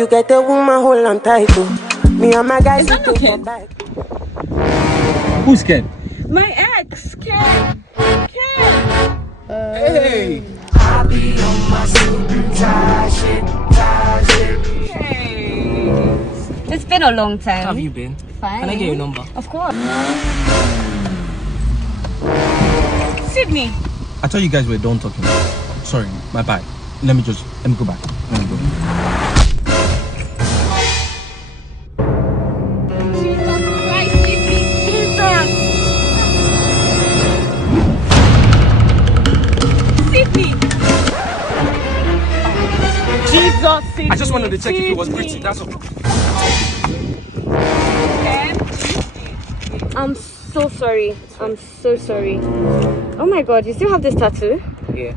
you get a woman, hold on tight. Me and my guys, not Ken. Who's Ken? My ex, Ken. Ken. Hey! I be on my suit and tie shit. Hey. It's been a long time. How have you been? Fine. Can I get your number? Of course. Sydney. I thought you guys were done talking. Sorry, my bad. Let me go back. Let me go. Jesus Christ, Sydney. Jesus. Sydney. Jesus, Sydney. I just wanted to check if it was pretty, that's all. Ken. I'm so sorry. I'm so sorry. Oh my god, you still have this tattoo? Yeah.